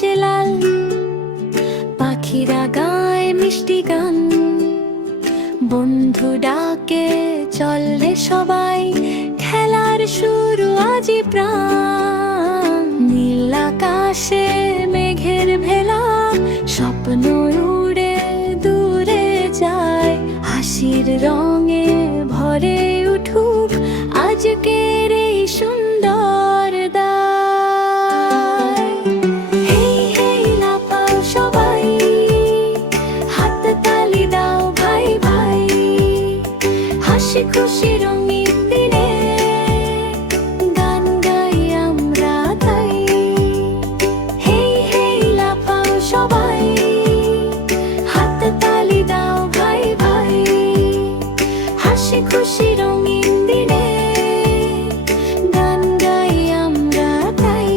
আকাশে লাল, পাখিরা গায় মিষ্টি গান, বন্ধু ডাকে চল রে সবাই, খেলার শুরু আজই প্রাণ। নীল আকাশে মেঘের ভেলা, স্বপ্ন উড়ে দূরে যায়, হাসির রঙে ভরে উঠুক আজকের এই সুন্দর দায়। হেই হেই লাফাও সবাই, হাত তালি দাও ভাই ভাই, হাসি খুশি রঙিন দিনে গান গাই আমরা তাই। হেই হেই লাফাও সবাই, হাত তালি দাও ভাই ভাই, হাসি খুশি রঙিন দিনে গান গাই আমরা তাই।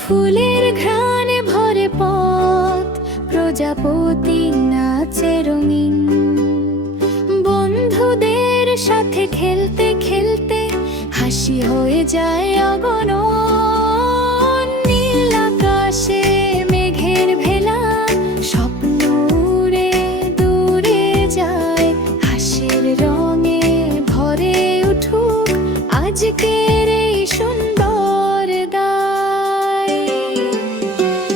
ফুলের ঘ্রাণে ভরে পথ, প্রজাপতি নাচে রঙিন, বন্ধুদের সাথে খেলতে খেলতে হাসি হয়ে যায় অগণন। নীল আকাশে মেঘের ভেলা, স্বপ্ন উড়ে দূরে যায়, হাসির রঙে ভরে উঠুক আজকের এই সুন্দর দায়।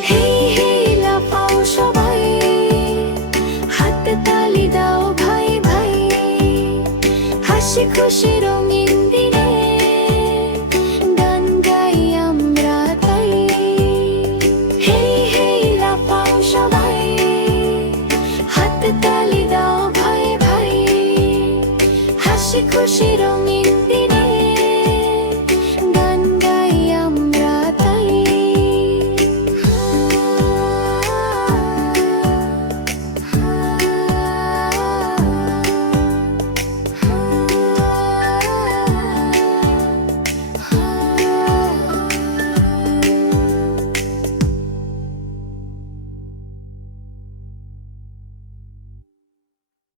হেই হেই লাফাও সবাই, হাত তালি দাও ভাই ভাই, হাসি খুশি রঙিন দিনে গান গাই আমরা তাই। হেই হেই লাফাও সবাই, হাত তালি দাও ভাই ভাই, হাসি খুশি রঙিন